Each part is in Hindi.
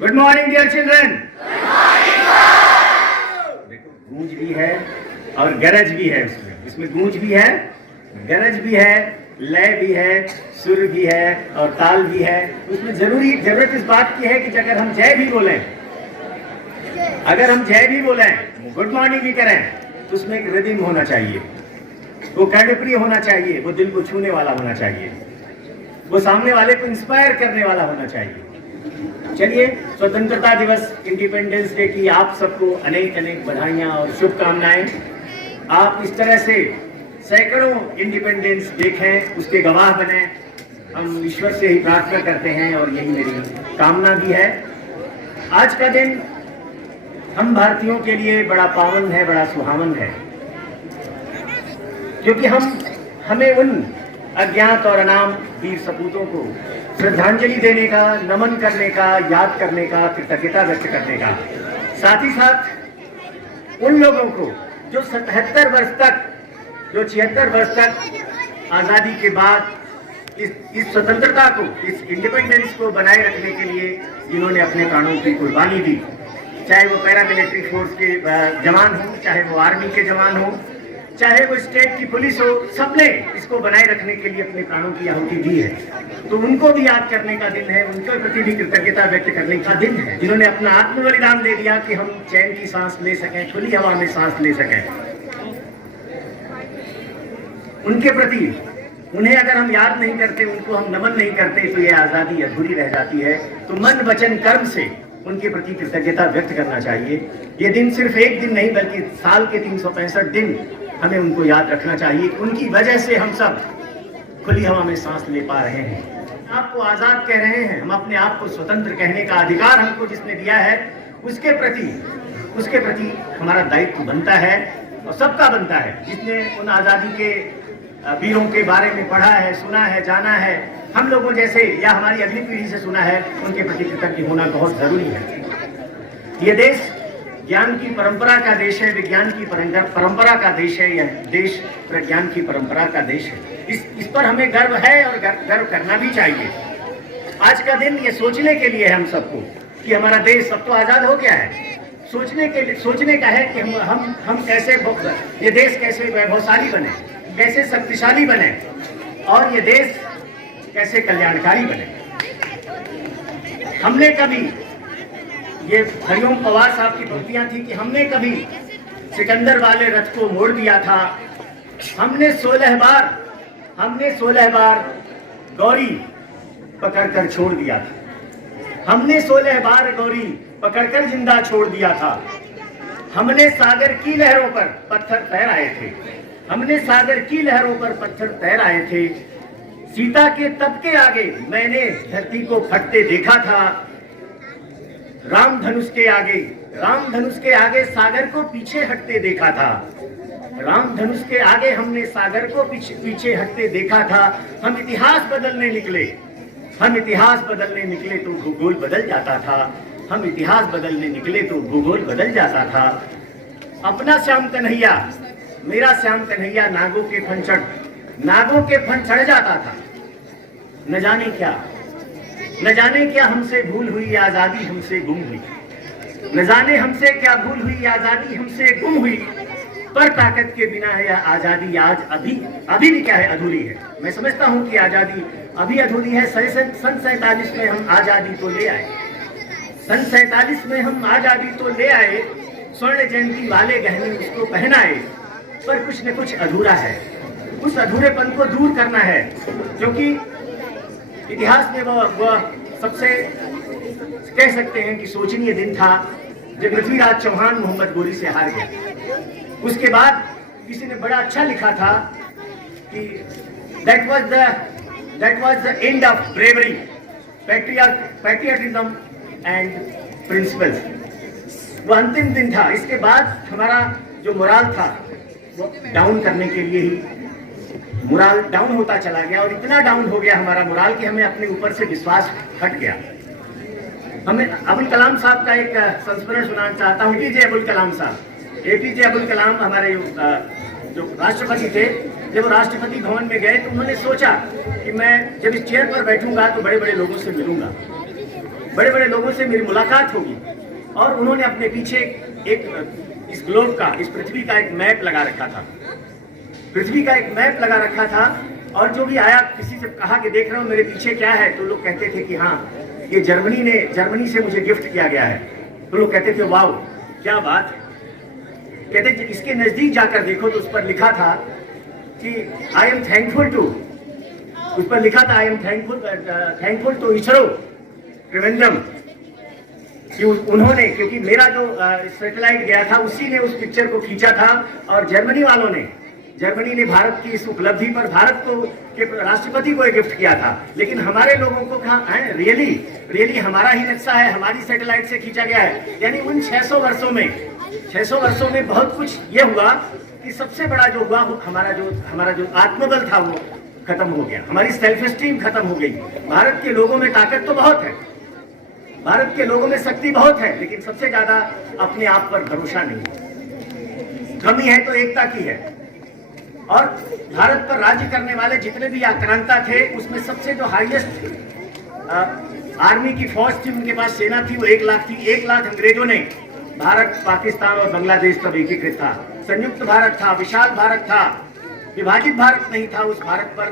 Good morning dear children. देखो गूंज भी है और गरज भी है, इसमें गूंज भी है, गरज भी है, लय भी है, सुर भी है और ताल भी है। उसमें जरूरत इस बात की है कि अगर हम जय भी बोलें, गुड मॉर्निंग भी करें, तो उसमें एक रिदम होना चाहिए, वो कर्णप्रिय होना चाहिए, वो दिल को छूने वाला होना चाहिए, वो सामने वाले को इंस्पायर करने वाला होना चाहिए। चलिए, स्वतंत्रता दिवस इंडिपेंडेंस डे की आप सबको अनेक अनेक बधाइयां और शुभकामनाएं। आप इस तरह से सैकड़ों इंडिपेंडेंस देखें, उसके गवाह बने, हम ईश्वर से ही प्रार्थना करते हैं और यही मेरी कामना भी है। आज का दिन हम भारतीयों के लिए बड़ा पावन है, बड़ा सुहावन है, क्योंकि हमें उन अज्ञात और अनाम वीर सपूतों को श्रद्धांजलि देने का, नमन करने का, याद करने का, कृतज्ञता व्यक्त करने का, साथ ही साथ उन लोगों को जो 76 वर्ष तक आजादी के बाद इस स्वतंत्रता को, इस इंडिपेंडेंस को बनाए रखने के लिए जिन्होंने अपने प्राणों की कुर्बानी दी, चाहे वो पैरामिलिट्री फोर्स के जवान हो, चाहे वो आर्मी के जवान हो, चाहे वो स्टेट की पुलिस हो, सबने इसको बनाए रखने के लिए अपने प्राणों की आहुति दी है। तो उनको भी याद करने का दिन है, उनके प्रति भी कृतज्ञता व्यक्त करने का दिन है, जिन्होंने अपना आत्म बलिदान दे दिया कि हम चैन की सांस ले सकें, खुली हवा में सांस ले सकें। उनके प्रति, उन्हें अगर हम याद नहीं करते, उनको हम नमन नहीं करते, तो यह आजादी अधूरी रह जाती है। तो मन वचन कर्म से उनके प्रति कृतज्ञता व्यक्त करना चाहिए। ये दिन सिर्फ एक दिन नहीं, बल्कि साल के 365 दिन हमें उनको याद रखना चाहिए। उनकी वजह से हम सब खुली हवा में सांस ले पा रहे हैं, आपको आजाद कह रहे हैं, हम अपने आप को स्वतंत्र कहने का अधिकार हमको जिसने दिया है, उसके प्रति हमारा दायित्व बनता है और सबका बनता है। जिसने उन आजादी के वीरों के बारे में पढ़ा है, सुना है, जाना है, हम लोगों जैसे या हमारी अगली पीढ़ी से सुना है, उनके प्रति कृतज्ञ होना बहुत जरूरी है। ये देश ज्ञान की परंपरा का देश है, विज्ञान की परंपरा का देश है, यह देश प्रज्ञान की परंपरा का देश है। इस पर हमें गर्व है और गर्व करना भी चाहिए। आज का दिन ये सोचने के लिए हम सबको कि हमारा देश अब तो आजाद हो गया है। सोचने का है कि हम कैसे ये देश कैसे वैभवशाली बने, कैसे शक्तिशाली बने और ये देश कैसे कल्याणकारी बने। हमने कभी, ये हरिओम पवार साहब की पंक्तियां थी कि हमने कभी सिकंदर वाले रथ को मोड़ दिया था, हमने 16 बार गौरी पकड़कर छोड़ दिया था, हमने 16 बार गौरी पकड़कर जिंदा छोड़ दिया था, हमने सागर की लहरों पर पत्थर तैराए थे, हमने सागर की लहरों पर पत्थर तैराए थे, सीता के तप के आगे मैंने धरती को फटते देखा था, राम धनुष के आगे सागर को पीछे हटते देखा था, राम धनुष के आगे हमने सागर को पीछे हटते देखा था। हम इतिहास बदलने निकले तो भूगोल बदल जाता था, हम इतिहास बदलने निकले तो भूगोल बदल जाता था। अपना श्याम कन्हैया, मेरा श्याम कन्हैया नागों के फन चढ़ जाता था। न जाने क्या हमसे भूल हुई, आजादी हमसे गुम हुई, न जाने हमसे क्या भूल हुई, आजादी हमसे गुम हुई, पर ताकत के बिना है यह आजादी आज अभी भी क्या है, अधूरी है। मैं समझता हूँ कि आजादी अभी अधूरी है। सन 47 में हम आजादी तो ले आए, सन 47 में हम आजादी तो ले आए, स्वर्ण जयंती वाले गहने उसको पहनाए, पर कुछ न कुछ अधूरा है। उस अधूरेपन को दूर करना है, क्योंकि इतिहास में वह सबसे कह सकते हैं कि शोचनीय दिन था जब पृथ्वीराज चौहान मोहम्मद गोरी से हार गया। उसके बाद किसी ने बड़ा अच्छा लिखा था कि that was the end of bravery, patriotism and principles। वो अंतिम दिन था। इसके बाद हमारा जो मोराल था वो डाउन करने के लिए ही मोराल डाउन होता चला गया, और इतना डाउन हो गया हमारा मोराल कि हमें अपने ऊपर से विश्वास हट गया। हमें अबुल कलाम साहब का एक संस्मरण सुनाना चाहता हूँ। एपीजे अबुल कलाम हमारे जो राष्ट्रपति थे, जब राष्ट्रपति भवन में गए तो उन्होंने सोचा कि मैं जब इस चेयर पर बैठूंगा तो बड़े बड़े लोगों से मिलूंगा, बड़े बड़े लोगों से मेरी मुलाकात होगी और उन्होंने अपने पीछे एक इस ग्लोब का, इस पृथ्वी का एक मैप लगा रखा था, पृथ्वी का एक मैप लगा रखा था। और जो भी आया किसी से कहा कि देख रहे हो मेरे पीछे क्या है, तो लोग कहते थे कि हाँ ये जर्मनी से मुझे गिफ्ट किया गया है। तो लोग कहते थे वाओ क्या बात। कहते इसके नजदीक जाकर देखो तो उस पर लिखा था कि आई एम थैंकफुल टू, उस पर लिखा था I am thankful to ISRO Trivandrum, कि उन्होंने, क्योंकि मेरा जो सैटेलाइट गया था उसी ने उस पिक्चर को खींचा था और जर्मनी ने भारत की इस उपलब्धि पर भारत को के राष्ट्रपति को गिफ्ट किया था। लेकिन हमारे लोगों को कहा है रियली हमारा ही नक्शा है, हमारी सैटेलाइट से खींचा गया है। यानी उन 600 वर्षों में बहुत कुछ ये हुआ कि सबसे बड़ा जो हुआ हमारा जो आत्मबल था वो खत्म हो गया, हमारी सेल्फ एस्टीम खत्म हो गई। भारत के लोगों में ताकत तो बहुत है, भारत के लोगों में शक्ति बहुत है, लेकिन सबसे ज्यादा अपने आप पर भरोसा नहीं है। कमी है तो एकता की है। और भारत पर राज्य करने वाले जितने भी आक्रांता थे उसमें सबसे जो हाईएस्ट आर्मी की फौज थी, उनके पास सेना थी, वो 1 लाख थी। 1 लाख अंग्रेजों ने भारत, पाकिस्तान और बांग्लादेश तब एकीकृत था, संयुक्त भारत था, विशाल भारत था, विभाजित भारत नहीं था। उस भारत पर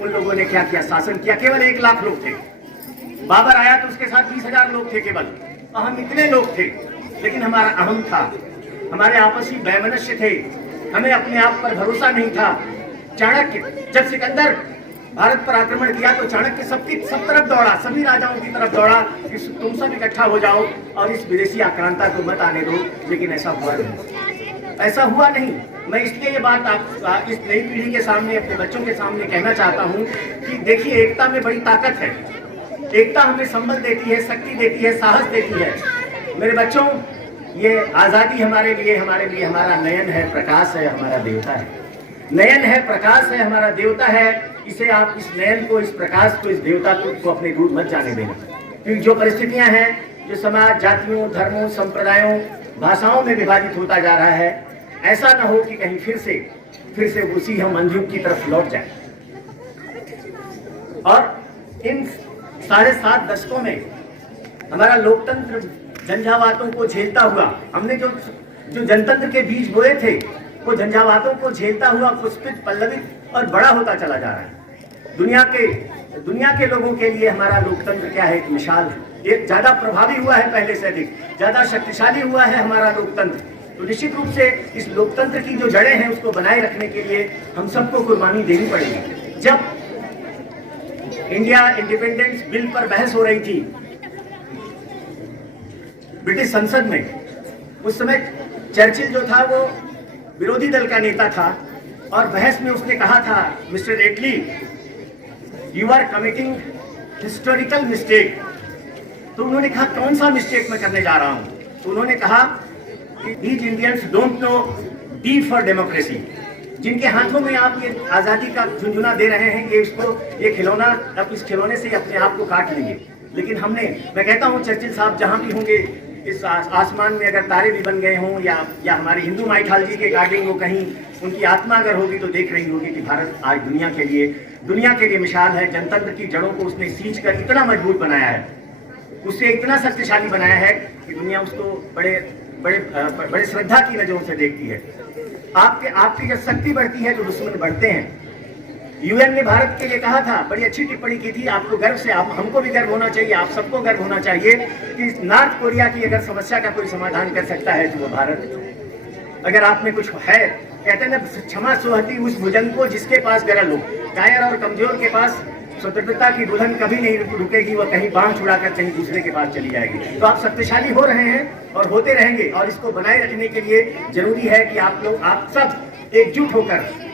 उन लोगों ने क्या किया, शासन किया। केवल 1 लाख लोग थे। बाबर आया तो उसके साथ 20,000 लोग थे केवल, और हम इतने लोग थे। लेकिन हमारा अहम था, हमारे आपसी वैमनस्य थे, हमें अपने आप पर भरोसा नहीं था। चाणक्य, जब सिकंदर भारत पर आक्रमण किया तो चाणक्य सब तरफ दौड़ा, सभी राजाओं की तरफ दौड़ा कि तुम सब इकट्ठा हो जाओ और इस विदेशी आक्रांता को मत आने दो। लेकिन ऐसा हुआ नहीं। मैं इसलिए ये बात आप इस नई पीढ़ी के सामने, अपने बच्चों के सामने कहना चाहता हूँ कि देखिए एकता में बड़ी ताकत है। एकता हमें संबल देती है, शक्ति देती है, साहस देती है। मेरे बच्चों, ये आजादी हमारे लिए हमारा नयन है, प्रकाश है, हमारा देवता है। नयन है, प्रकाश है, हमारा देवता है। इसे आप, इस नयन को, इस प्रकाश को, इस देवता को अपने दूर मत जाने देना। क्योंकि जो परिस्थितियां हैं, जो समाज जातियों, धर्मों, संप्रदायों, भाषाओं में विभाजित होता जा रहा है, ऐसा न हो कि कहीं फिर से उसी हम अंधयुग की तरफ लौट जाए। और इन 7.5 दशकों में हमारा लोकतंत्र झंझावातों को झेलता हुआ, हमने जो जनतंत्र के बीज बोए थे, वो झंझावातों को झेलता हुआ पुष्पित, पल्लवित और बड़ा होता चला जा रहा है। दुनिया के लोगों के लिए हमारा लोकतंत्र क्या है, एक मिसाल है। ये ज्यादा प्रभावी हुआ है पहले से अधिक, ज्यादा शक्तिशाली हुआ है हमारा लोकतंत्र। तो निश्चित रूप से इस लोकतंत्र की जो जड़ें हैं उसको बनाए रखने के लिए हम सबको कुर्बानी देनी पड़ेगी। जब इंडिया इंडिपेंडेंस बिल पर बहस हो रही थी ब्रिटिश संसद में, उस समय चर्चिल जो था वो विरोधी दल का नेता था और बहस में उसने कहा था, mister Attlee, you are committing historical mistake. तो उन्होंने कहा कौन सा मिस्टेक मैं करने जा रहा हूं? तो उन्होंने कहा कि these Indians don't know D for democracy. जिनके हाथों में आप ये आजादी का झुंझुना दे रहे हैं, ये खिलौना, अब इस खिलौने से अपने आप को काट लेंगे। लेकिन मैं कहता हूं चर्चिल साहब जहां भी होंगे, इस आसमान में अगर तारे भी बन गए हों या हमारी हिंदू माइथोलॉजी के गार्डिंग हो, कहीं उनकी आत्मा अगर होगी तो देख रही होगी कि भारत आज दुनिया के लिए मिसाल है। जनतंत्र की जड़ों को उसने सींच कर इतना मजबूत बनाया है, उससे इतना शक्तिशाली बनाया है कि दुनिया उसको बड़े श्रद्धा की नजरों से देखती है। आपकी जब शक्ति बढ़ती है तो दुश्मन बढ़ते हैं। यूएन ने भारत के लिए कहा था, बड़ी अच्छी टिप्पणी की थी, आपको गर्व से, हमको भी गर्व होना चाहिए, आप सबको गर्व होना चाहिए कि नॉर्थ कोरिया की अगर समस्या का कोई समाधान कर सकता है तो वो भारत। अगर आप में कुछ है, कहते हैं ना, क्षमा सोहती उस भुजंग को जिसके पास गरल हो। कायर और कमजोर के पास स्वतंत्रता की दुल्हन कभी नहीं रुकेगी, वह कहीं बांह छुड़ाकर कहीं दूसरे के पास चली जाएगी। तो आप शक्तिशाली हो रहे हैं और होते रहेंगे, और इसको बनाए रखने के लिए जरूरी है कि आप सब एकजुट होकर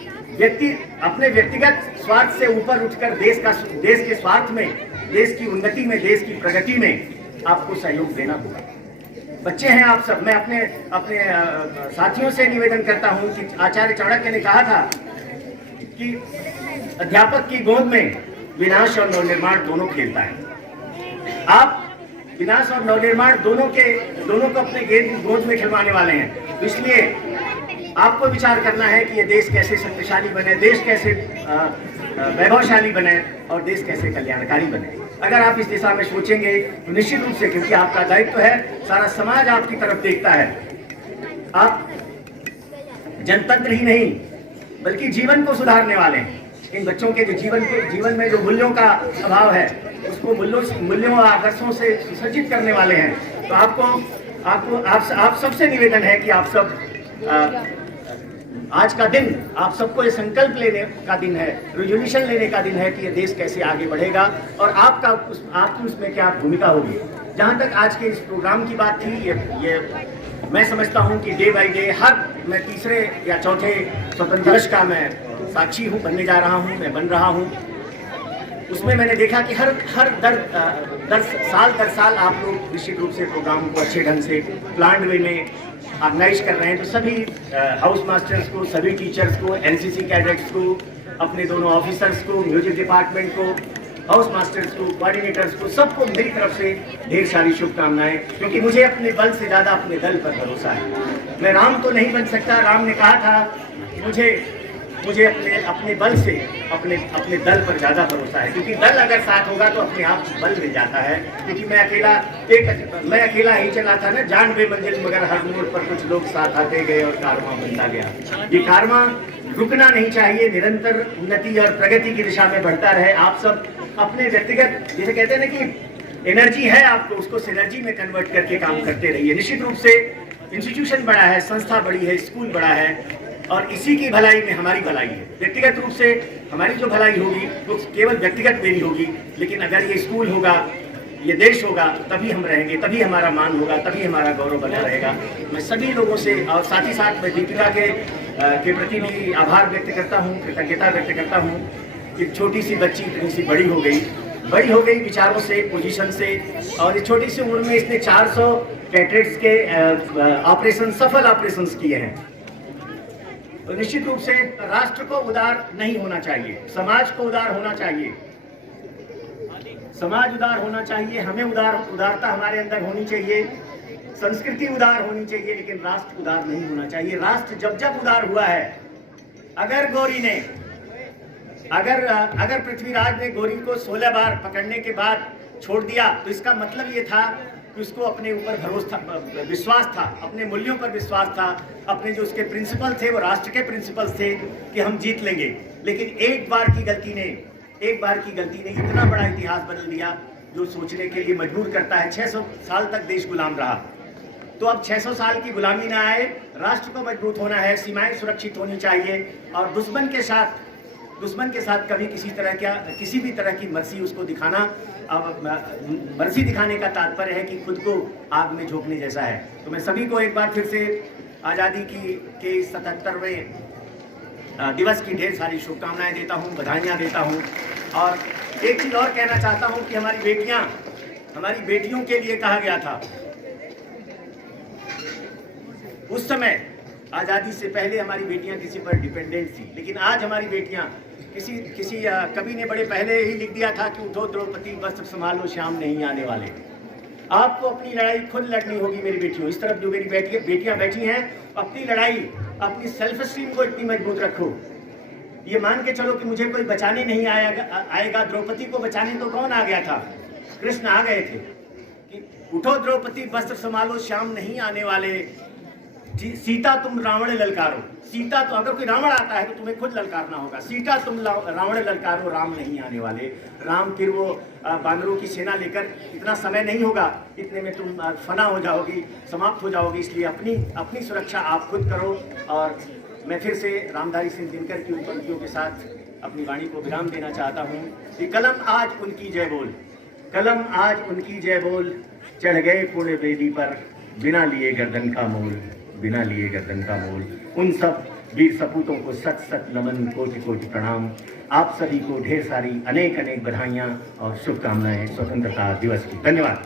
अपने व्यक्तिगत स्वार्थ से ऊपर उठकर देश के स्वार्थ में, देश की उन्नति में, देश की प्रगति में आपको सहयोग देना होगा। बच्चे हैं आप सब। मैं अपने साथियों से निवेदन करता हूं कि आचार्य चाणक्य ने कहा था कि अध्यापक की गोद में विनाश और नवनिर्माण दोनों खेलता है। आप विनाश और नवनिर्माण दोनों को अपने गोद में खिलवाने वाले हैं। तो इसलिए आपको विचार करना है कि ये देश कैसे शक्तिशाली बने, देश कैसे वैभवशाली बने और देश कैसे कल्याणकारी बने। अगर आप इस दिशा में सोचेंगे तो निश्चित रूप से, क्योंकि आपका दायित्व है, सारा समाज आपकी तरफ देखता है, आप जनतंत्र ही नहीं बल्कि जीवन को सुधारने वाले हैं। इन बच्चों के जो जीवन में जो मूल्यों का अभाव है, उसको मूल्यों और आदर्शों से सुसज्जित करने वाले हैं। तो आप सबसे निवेदन है कि आप सब आज का दिन आप सबको ये संकल्प लेने का दिन है, रेजोल्यूशन लेने का दिन है कि ये देश कैसे आगे बढ़ेगा और आपकी उसमें क्या भूमिका होगी। जहाँ तक आज के इस प्रोग्राम की बात थी, ये मैं समझता हूँ कि डे बाय डे मैं तीसरे या चौथे स्वतंत्र दिवस का मैं साक्षी हूँ, बनने जा रहा हूँ, मैं बन रहा हूँ। उसमें मैंने देखा कि दर साल आप लोग निश्चित रूप से प्रोग्राम को अच्छे ढंग से प्लान्ड वे में ऑर्गेनाइज कर रहे हैं। तो सभी हाउस मास्टर्स को, सभी टीचर्स को, एनसीसी कैडेट्स को, अपने दोनों ऑफिसर्स को, म्यूजिक डिपार्टमेंट को, हाउस मास्टर्स को, कोऑर्डिनेटर्स को, सबको मेरी तरफ से ढेर सारी शुभकामनाएं, क्योंकि मुझे अपने बल से ज़्यादा अपने दल पर भरोसा है। मैं राम तो नहीं बन सकता, राम ने कहा था मुझे अपने बल से अपने दल पर ज़्यादा भरोसा है, क्योंकि दल अगर साथ होगा तो अपने आप बल मिल जाता है। क्योंकि मैं अकेला ही चला था ना, जान बेमंजिल मगर हर मोड़ पर कुछ लोग साथ आते गए और कारवां बनता गया। ये कारवां रुकना नहीं चाहिए, निरंतर उन्नति और प्रगति की दिशा में बढ़ता रहे। आप सब अपने व्यक्तिगत, जैसे कहते हैं ना कि एनर्जी है आपको, उसको सिनर्जी में कन्वर्ट करके काम करते रहिए। निश्चित रूप से इंस्टीट्यूशन बड़ा है, संस्था बड़ी है, स्कूल बड़ा है, और इसी की भलाई में हमारी भलाई है। व्यक्तिगत रूप से हमारी जो भलाई होगी वो केवल व्यक्तिगत मेरी होगी, लेकिन अगर ये स्कूल होगा, ये देश होगा, तभी हम रहेंगे, तभी हमारा मान होगा, तभी हमारा गौरव बना रहेगा। मैं सभी लोगों से, और साथ ही साथ मैं दीपिका के प्रति भी आभार व्यक्त करता हूँ, कृतज्ञता व्यक्त करता हूँ कि छोटी सी बच्ची इतनी सी बड़ी हो गई विचारों से, पोजीशन से, और इस छोटी सी उम्र में इसने 400 कैडेट्स के सफल ऑपरेशन किए हैं। तो निश्चित रूप से राष्ट्र को उदार नहीं होना चाहिए, समाज को उदार होना चाहिए, समाज उदार होना चाहिए, हमें उदारता हमारे अंदर होनी चाहिए, संस्कृति उदार होनी चाहिए, लेकिन राष्ट्र उदार नहीं होना चाहिए। राष्ट्र जब उदार हुआ है, अगर पृथ्वीराज ने गौरी को 16 बार पकड़ने के बाद छोड़ दिया, तो इसका मतलब ये था कि उसको अपने ऊपर विश्वास था, अपने मूल्यों पर विश्वास था, अपने जो उसके प्रिंसिपल थे वो राष्ट्र के प्रिंसिपल थे कि हम जीत लेंगे। लेकिन एक बार की गलती ने इतना बड़ा इतिहास बदल दिया, जो सोचने के लिए मजबूर करता है। 600 साल तक देश गुलाम रहा, तो अब 600 साल की गुलामी ना आए, राष्ट्र को मजबूत होना है, सीमाएं सुरक्षित होनी चाहिए, और दुश्मन के साथ कभी किसी भी तरह की मर्सी उसको दिखाना, मर्सी दिखाने का तात्पर्य है कि खुद को आग में झोंकने जैसा है। तो मैं सभी को एक बार फिर से आज़ादी के 77वें दिवस की ढेर सारी शुभकामनाएं देता हूं, बधाइयां देता हूं। और एक चीज़ और कहना चाहता हूं कि हमारी बेटियों के लिए कहा गया था, उस समय आज़ादी से पहले हमारी बेटियां किसी पर डिपेंडेंट थी, लेकिन आज हमारी बेटियां किसी कवि ने बड़े पहले ही लिख दिया था कि उठो द्रौपदी वस्त्र संभालो श्याम नहीं आने वाले। आपको अपनी लड़ाई खुद लड़नी होगी मेरी बेटियों। इस तरफ जो मेरी बेटियां बैठी हैं, अपनी लड़ाई, अपनी सेल्फ स्टीम को इतनी मजबूत रखो, ये मान के चलो कि मुझे कोई बचाने नहीं आएगा। द्रौपदी को बचाने तो कौन आ गया था? कृष्ण आ गए थे कि उठो द्रौपदी वस्त्र संभालो श्याम नहीं आने वाले, सीता तुम रावण ललकारो। सीता तो अगर कोई रावण आता है तो तुम्हें खुद ललकारना होगा। सीता तुम रावण ललकारो, राम नहीं आने वाले। राम फिर वो बानरों की सेना लेकर, इतना समय नहीं होगा, इतने में तुम फना हो जाओगी, समाप्त हो जाओगी। इसलिए अपनी सुरक्षा आप खुद करो। और मैं फिर से रामधारी सिंह दिनकर की उन पंक्तियों के साथ अपनी वाणी को विराम देना चाहता हूँ कि कलम आज उनकी जय बोल, कलम आज उनकी जय बोल, चढ़ गए पुण्य वेदी पर बिना लिए गर्दन का मोल, बिना लिए गर्दन का मोल। उन सब वीर सपूतों को सत सत नमन, कोटि कोटि प्रणाम। आप सभी को ढेर सारी अनेक बधाइयाँ और शुभकामनाएं स्वतंत्रता दिवस की। धन्यवाद।